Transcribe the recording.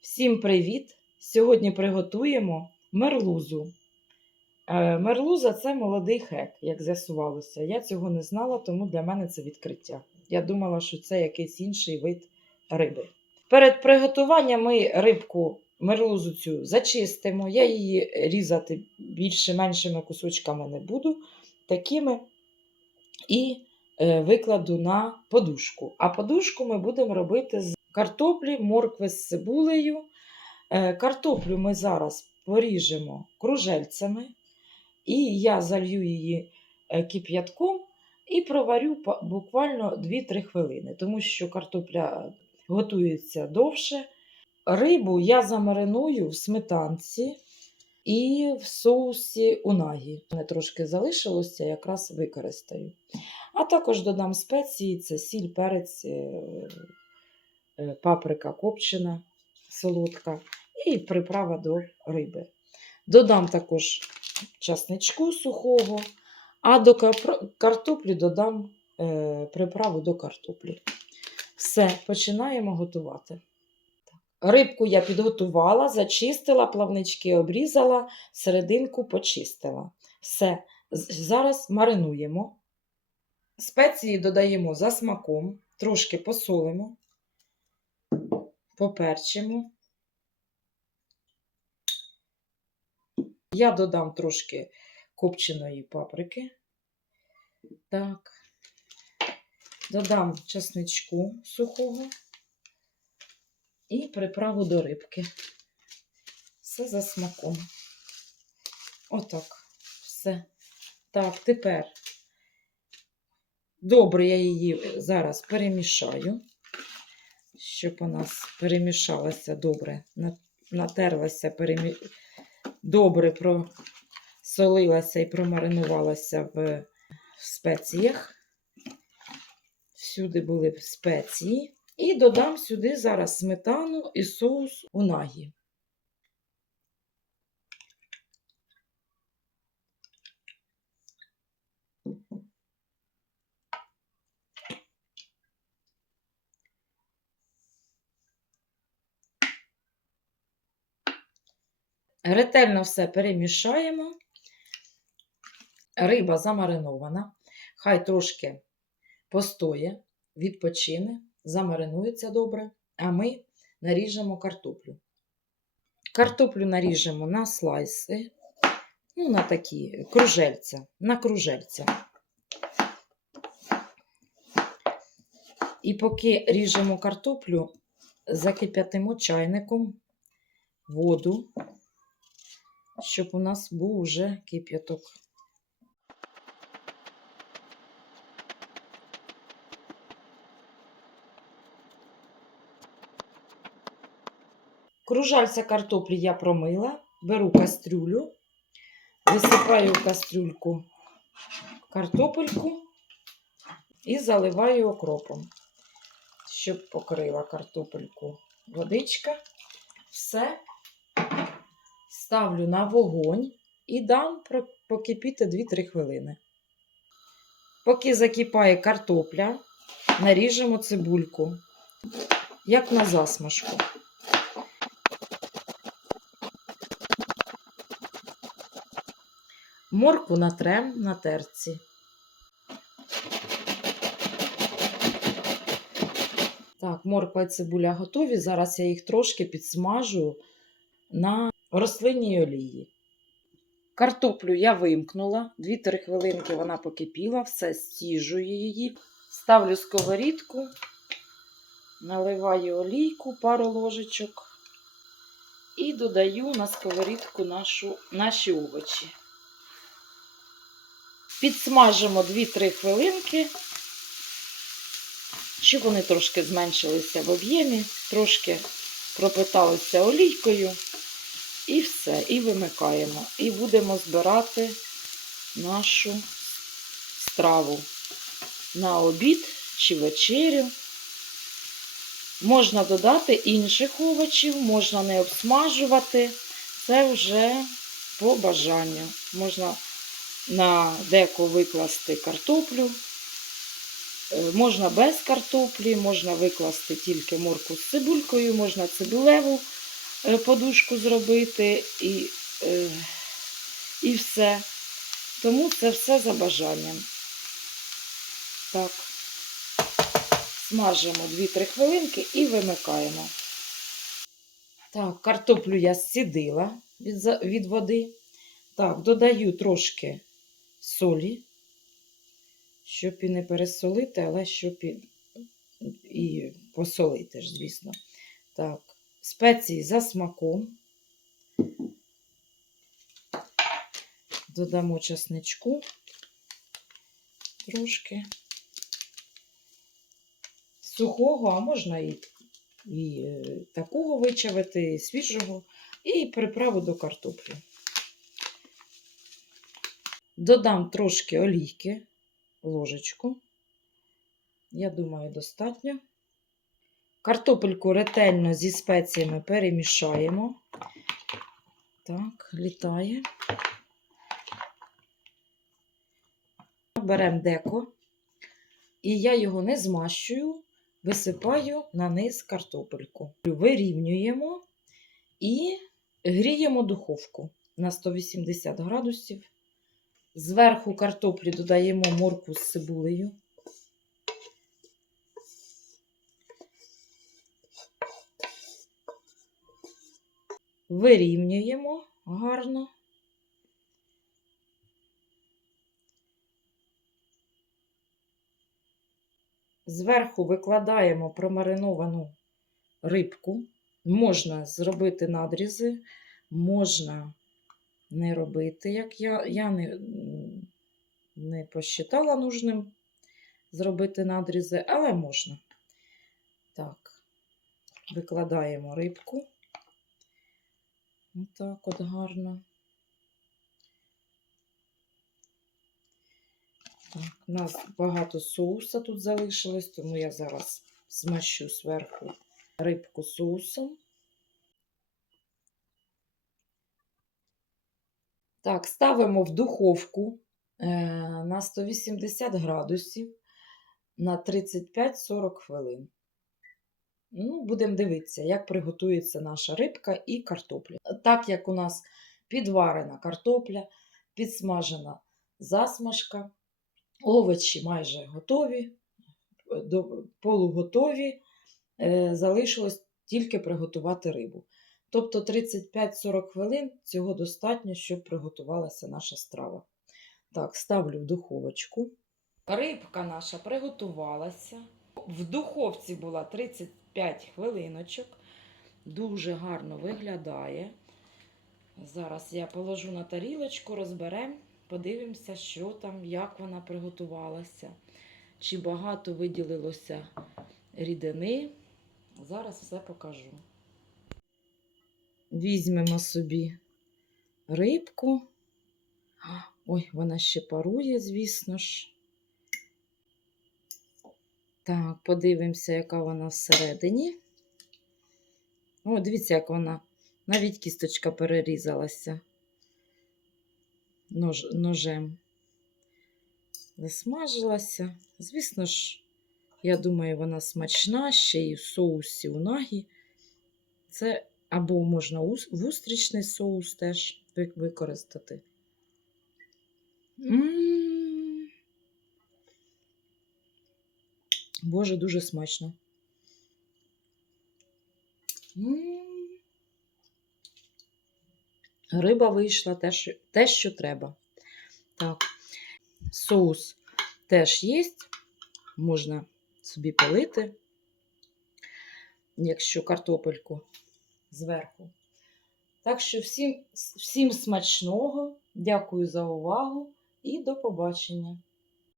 Всім привіт! Сьогодні приготуємо мерлузу. Е, Мерлуза це молодий хек, як з'ясувалося. Я цього не знала, тому для мене це відкриття. Я думала, що це якийсь інший вид риби. Перед приготуванням ми рибку мерлузу цю зачистимо. Я її різати більше-меншими кусочками не буду. Такими і викладу на подушку. А подушку ми будемо робити з картоплі, моркви з цибулею. Е, Картоплю ми зараз поріжемо кружельцями, і я залью її е, кип'ятком і проварю буквально 2-3 хвилини, тому що картопля готується довше. Рибу я замариную в сметанці і в соусі унагі. Мене трошки залишилося, якраз використаю. А також додам спеції: це сіль, перець, е, е, паприка копчена, солодка і приправа до риби. Додам також часничку сухого, а до картоплі додам е, приправу до картоплі. Все, починаємо готувати. Рибку я підготувала, зачистила, плавнички обрізала, серединку почистила. Все, зараз маринуємо. Спеції додаємо за смаком, трошки посолимо, поперчимо. Я додам трошки копченої паприки. Так. Додам чесничку сухого і приправу до рибки. Все за смаком. Отак. Все. Так, тепер добре я її зараз перемішаю, щоб у нас перемішалася добре, натерлася, перемі... добре просолилася і промаринувалася в в спеціях. Всюди були спеції. І додам сюди зараз сметану і соус унагі. Ретельно все перемішаємо. Риба замаринована. Хай трошки постоє, відпочине, замаринується добре, а ми наріжемо картоплю. Картоплю наріжемо на слайси, ну, на такі кружельця, на кружельця. І поки ріжемо картоплю, закип'ятимо чайником воду, щоб у нас був уже кип'яток. Кружальця картоплі я промила, беру кастрюлю, висипаю в кастрюльку картопельку і заливаю окропом, щоб покрила картопельку водичка. Все ставлю на вогонь і дам покипіти 2-3 хвилини. Поки закипає картопля, наріжемо цибульку, як на засмажку. Моркву натрем на терці. Так, морква і цибуля готові. Зараз я їх трошки підсмажу на рослинній олії. Картоплю я вимкнула, 2-3 хвилинки вона покипіла, все стіжую її. Ставлю сковорідку, наливаю олійку, пару ложечок і додаю на сковорідку нашу, наші овочі. Підсмажимо 2-3 хвилинки, щоб вони трошки зменшилися в об'ємі, трошки пропиталися олійкою. І все, і вимикаємо. І будемо збирати нашу страву на обід чи вечерю. Можна додати інших овочів, можна не обсмажувати. Це вже по бажанню. Можна на деко викласти картоплю Е, Можна без картоплі, можна викласти тільки морку з цибулькою, можна цибулеву е, подушку зробити і, е, і все. Тому це все за бажанням. Так. Смажимо 2-3 хвилинки і вимикаємо. Так, картоплю я зцідила від, від води. Так, додаю трошки солі, щоб і не пересолити, але щоб і, і посолити ж, звісно. Так, спеції за смаком. Додамо часничку трошки. Сухого, а можна і, і е, такого вичавити, і свіжого, і приправу до картоплі. Додам трошки олійки, ложечку. Я думаю, достатньо. Картопельку ретельно зі спеціями перемішаємо. Так, літає. Беремо деко, і я його не змащую, висипаю на низ картопельку. Вирівнюємо і гріємо духовку на 180 градусів. Зверху картоплі додаємо морку з цибулею. Вирівнюємо гарно. Зверху викладаємо промариновану рибку. Можна зробити надрізи, можна не робити, як я. Я не, не посчитала нужним зробити надрізи, але можна. Так, викладаємо рибку. Отак от гарно. Так, у нас багато соуса тут залишилось, тому я зараз змащу зверху рибку соусом. Так, ставимо в духовку на 180 градусів на 35-40 хвилин. Ну, будемо дивитися, як приготується наша рибка і картопля. Так як у нас підварена картопля, підсмажена засмажка, овочі майже готові, полуготові, е, залишилось тільки приготувати рибу. Тобто 35-40 хвилин цього достатньо, щоб приготувалася наша страва. Так, ставлю в духовочку. Рибка наша приготувалася. В духовці була 35 хвилиночок. Дуже гарно виглядає. Зараз я положу на тарілочку, розберемо, подивимося, що там, як вона приготувалася, чи багато виділилося рідини. Зараз все покажу. Візьмемо собі рибку. Ой, вона ще парує, звісно ж. Так, подивимося, яка вона всередині. О, дивіться, як вона. Навіть кісточка перерізалася Нож, ножем. Засмажилася. Звісно ж, я думаю, вона смачна, ще й в соусі у нагі. Це або можна ус- вустрічний соус теж використати. М. Боже, дуже смачно. М. Риба вийшла те, що, те, що треба. Так, соус теж є. Можна собі полити, якщо картопельку зверху. Так що всім, всім смачного, дякую за увагу і до побачення.